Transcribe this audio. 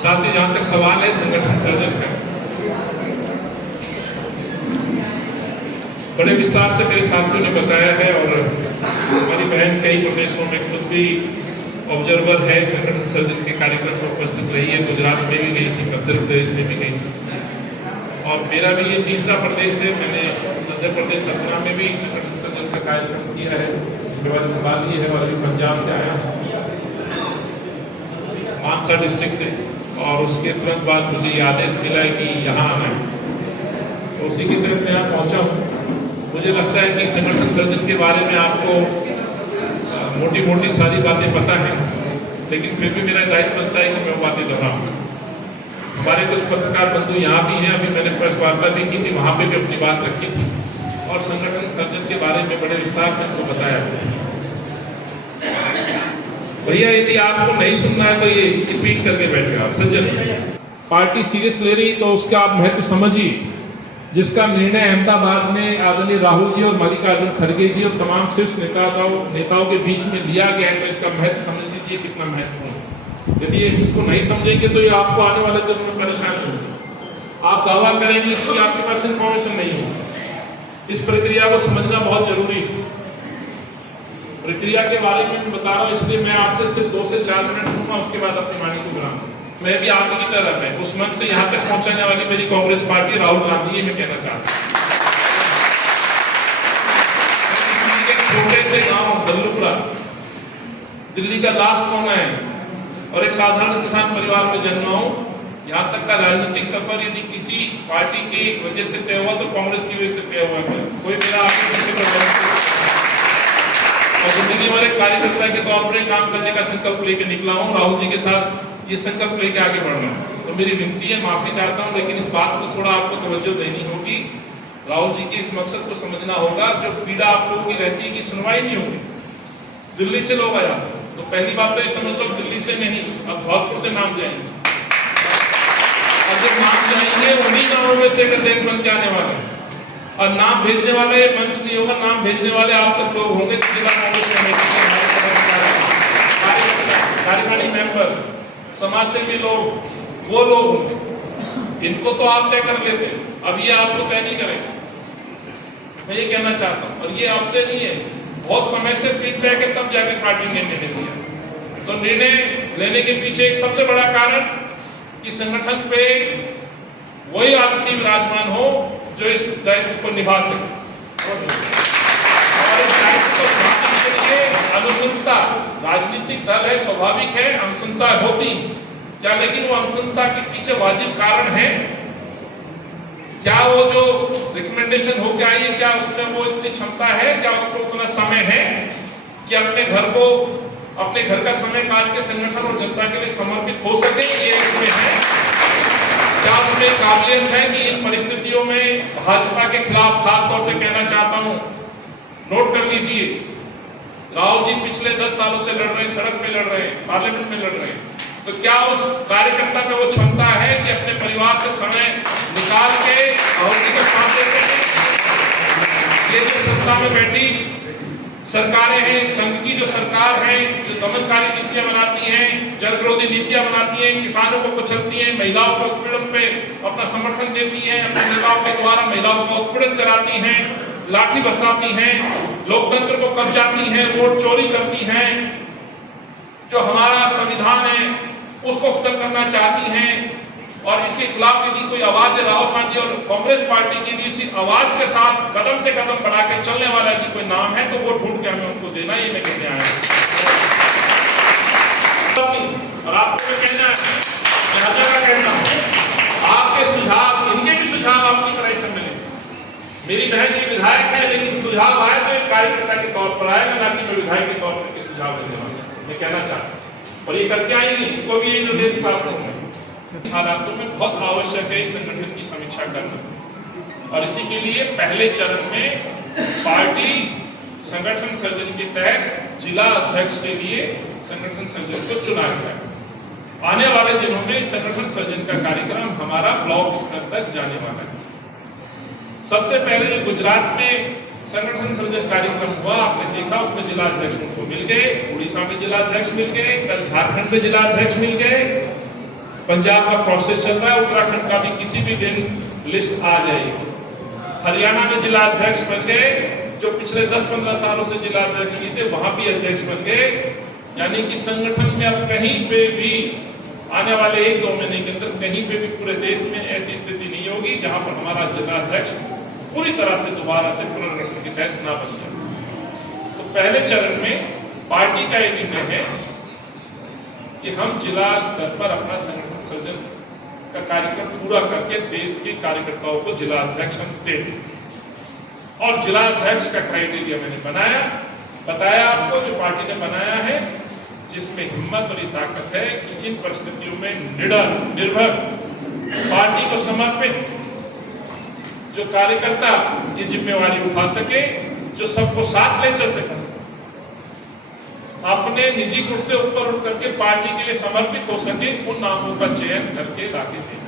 साथ ही जहां तक सवाल है संगठन सर्जन का, बड़े विस्तार से मेरे साथियों ने बताया है और हमारी बहन कई प्रदेशों में खुद भी ऑब्जर्वर है, संगठन सर्जन के कार्यक्रम में उपस्थित रही है। गुजरात में भी गई थी, मध्य प्रदेश में भी गई थी और मेरा भी ये तीसरा प्रदेश है। मैंने मध्य प्रदेश सतना में भी संगठन सर्जन का कार्यक्रम किया है, मेरा सवाल ये है, और अभी पंजाब से आया मानसा डिस्ट्रिक्ट से, और उसके तुरंत बाद मुझे ये आदेश मिला है कि यहाँ आना है, तो उसी की तरफ मैं यहाँ पहुँचा हूँ। मुझे लगता है कि संगठन सर्जन के बारे में आपको मोटी मोटी सारी बातें पता है, लेकिन फिर भी मेरा दायित्व बनता है कि मैं वो बातें दोहराऊं। हमारे कुछ पत्रकार बंधु यहाँ भी हैं, अभी मैंने प्रेस वार्ता भी की थी, वहाँ पे भी अपनी बात रखी थी और संगठन सर्जन के बारे में बड़े विस्तार से उनको बताया। भैया यदि आपको नहीं सुनना है तो ये रिपीट करके बैठे आप। सज्जन, पार्टी सीरियस ले रही तो उसका आप महत्व समझिए, जिसका निर्णय अहमदाबाद में आदरणीय राहुल जी और मल्लिकार्जुन खड़गे जी और तमाम शीर्ष नेताओं के बीच में लिया गया है, तो इसका महत्व समझ लीजिए कितना महत्वपूर्ण है। यदि इसको नहीं समझेंगे तो ये आपको आने वाले दिनों में परेशानी होगी। आप दावा करेंगे कि आपके पास इंफॉर्मेशन नहीं हो। इस प्रक्रिया को समझना बहुत जरूरी है। प्रक्रिया के बारे में मैं बता रहा हूँ, इसलिए मैं आपसे सिर्फ 2 से 4 मिनट लूंगा, उसके बाद अपनी वाणी को विराम। मैं भी आप ही की तरह है, उस मंच से यहाँ तक पहुंचाने वाली मेरी कांग्रेस पार्टी राहुल गांधी, ये मैं कहना चाहता हूँ। छोटे से गांव दल्लुपुरा दिल्ली का लास्ट कोना है और एक साधारण किसान परिवार में जन्मा हूँ। यहाँ तक का राजनीतिक सफर यदि किसी पार्टी की वजह से तय हुआ तो कांग्रेस की वजह से तय हुआ है। कोई मेरा आगे पीछे और जिंदगी भर एक कार्यकर्ता के तौर पर काम करने का संकल्प लेकर निकला हूँ। राहुल जी के साथ ये संकल्प लेके आगे बढ़ना है। तो मेरी विनती है, माफी चाहता हूँ, लेकिन इस बात को थोड़ा आपको तवज्जो देनी होगी। राहुल जी के इस मकसद को समझना होगा। जो पीड़ा आप लोगों की रहती है कि सुनवाई नहीं होगी, दिल्ली से लोग आया तो पहली बात तो ये समझ लो, दिल्ली से नहीं, अब धौलपुर से नाम जाएंगे और जब नाम जाएंगे उन्हीं नामों में से देश बन के आने वाले, और नाम भेजने वाला ये मंच नहीं होगा, नाम भेजने वाले आप सब लोग होंगे। जिला कांग्रेस कमेटी से कार्यकारिणी मेंबर, समाज सेवी लोग, वो लोग होंगे। इनको तो आप तय कर लेते, अब ये आपको तय नहीं करेंगे। मैं ये कहना चाहता हूँ, और ये आपसे नहीं है, बहुत समय से फीडबैक है, तब जाके पार्टी ने निर्णय लिया। तो निर्णय लेने के पीछे एक सबसे बड़ा कारण कि संगठन पे वही आदमी विराजमान हो जो इस दायित्व को निभा सके। और इस दायित्व को निभाने के लिए अनुशंसा, राजनीतिक दल है, स्वाभाविक है, अनुशंसा होती क्या, लेकिन वो अनुशंसा के पीछे वाजिब कारण है क्या? वो जो रिकमेंडेशन हो के आई है, क्या उसमें वो इतनी क्षमता है, क्या उसको उतना समय है कि अपने घर को, अपने घर का समय काट के संगठन और जनता के लिए समर्पित हो सके? ये उसमें है। क्या उसमें काबिलियत है कि इन परिस्थितियों में भाजपा के खिलाफ, खासतौर से कहना चाहता हूं, नोट कर लीजिए, राहुल जी पिछले 10 सालों से लड़ रहे, सड़क पे लड़ रहे, पार्लियामेंट में लड़ रहे, तो क्या उस कार्यकर्ता में वो क्षमता है कि अपने परिवार से समय निकाल के राहुल का साथ दे सके? ये जो सत्ता में बैठी सरकारें हैं, संघ की जो सरकार है, जो दमनकारी नीतियां बनाती हैं, जन विरोधी नीतियां बनाती हैं, किसानों को कुचलती हैं, महिलाओं को उत्पीड़न पे अपना समर्थन देती हैं, अपने नेताओं के द्वारा महिलाओं को उत्पीड़न कराती हैं, लाठी बरसाती हैं, लोकतंत्र को कब्जाती हैं, वोट चोरी करती हैं, जो हमारा संविधान है उसको खत्म करना चाहती हैं। और इसके खिलाफ यदि कोई आवाज राहुल गांधी और कांग्रेस पार्टी की यदि उसी आवाज के साथ कदम से कदम बढ़ा के चलने वाला यदि कोई नाम है तो वो ढूंढ के हमें उनको देना, ये मैं कहने आया और आपको मैं कहना है, मैं हर जगह कहता हूँ, आपके सुझाव, इनके भी सुझाव आपकी तरह से मिले। मेरी बहन जी विधायक है, लेकिन सुझाव आए तो एक कार्यकर्ता के तौर पर आए, ना कि विधायक के तौर पर सुझाव देने वाले, मैं कहना चाहता हूँ। और ये करके आएंगे, इनको भी ये निर्देश प्राप्त होंगे। हालातों में बहुत आवश्यक है इस संगठन की समीक्षा करना, और इसी के लिए पहले चरण में पार्टी संगठन सर्जन के तहत जिला अध्यक्ष के लिए संगठन सर्जन को चुना गया है। आने वाले दिनों में संगठन सर्जन का कार्यक्रम हमारा ब्लॉक स्तर तक जाने वाला है। सबसे पहले गुजरात में संगठन सर्जन कार्यक्रम हुआ, आपने देखा, उसमें जिला अध्यक्ष उनको मिल गए, उड़ीसा में जिला अध्यक्ष मिल गए, कल झारखंड में जिला अध्यक्ष मिल गए, पंजाब का प्रोसेस चल रहा है, उत्तराखंड का भी किसी भी दिन लिस्ट आ जाएगी। हरियाणा में जिला अध्यक्ष बन गए, जो पिछले 10-15 सालों से जिला अध्यक्ष नहीं थे वहां भी अध्यक्ष बन गए। यानी कि संगठन में अब कहीं पे भी आने वाले 1-2 महीने के अंदर कहीं पे भी पूरे देश में ऐसी स्थिति नहीं होगी जहां पर हमारा जिला अध्यक्ष पूरी तरह से दोबारा से पुनर्गठन के तहत ना बन जाए। तो पहले चरण में पार्टी का एक निर्णय है कि हम जिला स्तर पर अपना संगठन सृजन का कार्यक्रम पूरा करके देश के कार्यकर्ताओं को जिला अध्यक्ष हम दे दें। और जिला अध्यक्ष का क्राइटेरिया मैंने बताया आपको, जो पार्टी ने बनाया है, जिसमें हिम्मत और ये ताकत है कि इन परिस्थितियों में निडर निर्भर पार्टी को समर्पित जो कार्यकर्ता ये जिम्मेवारी उठा सके, जो सबको साथ ले चल सके, अपने निजी गुट से ऊपर उठ करके पार्टी के लिए समर्पित हो सके, उन नामों का चयन करके लाके दें।